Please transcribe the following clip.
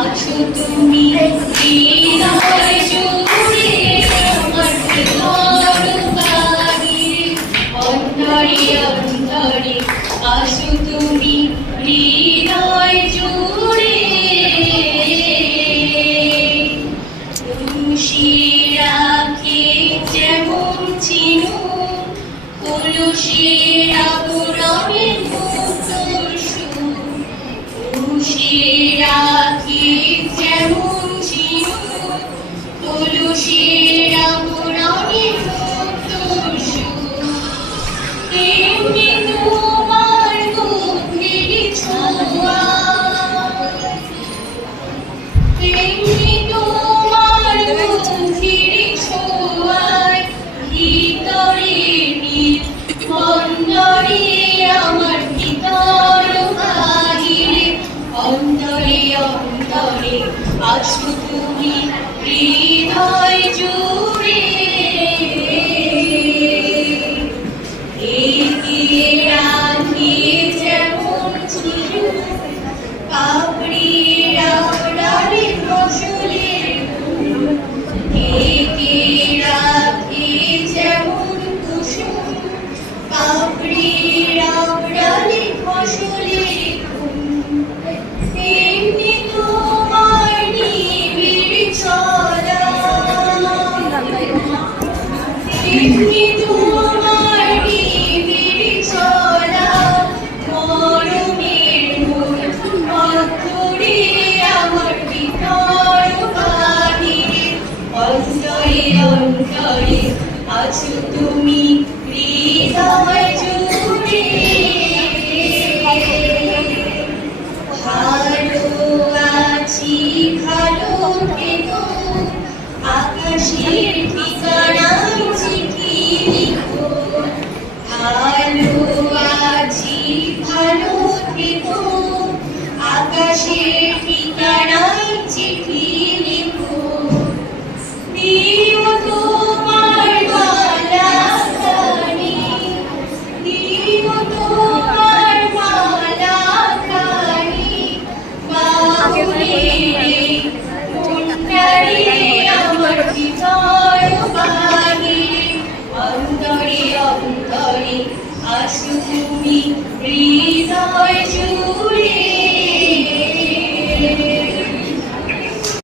আছো তুমি হৃদয় জুড়ে আমার তরবারি অন্তরে অন্তরে আছো তুমি হৃদয় জুড়ে তুলসীরাকে যেমন চিনো কলসের আবরণে তুলসীরাকে যেমন চিনো কলসের আবরণে তেমনি তোমার গভীর ছোঁয়া তেমনি তোমার গভীর ছোঁয়ায় ভিতরে নীল অন্তরে আমার ভিতর বাহিরে অন্তরে অন্তরে আছো তুমি হৃদয় জুড়ে একে রাখি যেমন ছিল কাপড়ের আড়ালে ফসলের একে রাখি যেমন কুসুম কাপড়ের আড়ালে ফসলের তেমনি তোমার নিবিড় চলা তেমনি তোমার নিবিড় চলা মরমের মূল অন্তরে আমার ভিতর বাহিরে অন্তরে অন্তরে আছো তুমি হৃদয় জুড়ে ভালো আছি ভালো থেকো আকাশের ঠিকানায় চিঠি লিখো ভালো আছি ভালো থেকো আকাশের ঠিকানায় চিঠি লিখো দিও তোমার মালা খানি দিও তোমার মালা খানি বাউরে মুন্ডারে আমার ভিতর বাহিরে অন্তরে অন্তরে আছো তুমি হৃদয় জুড়ে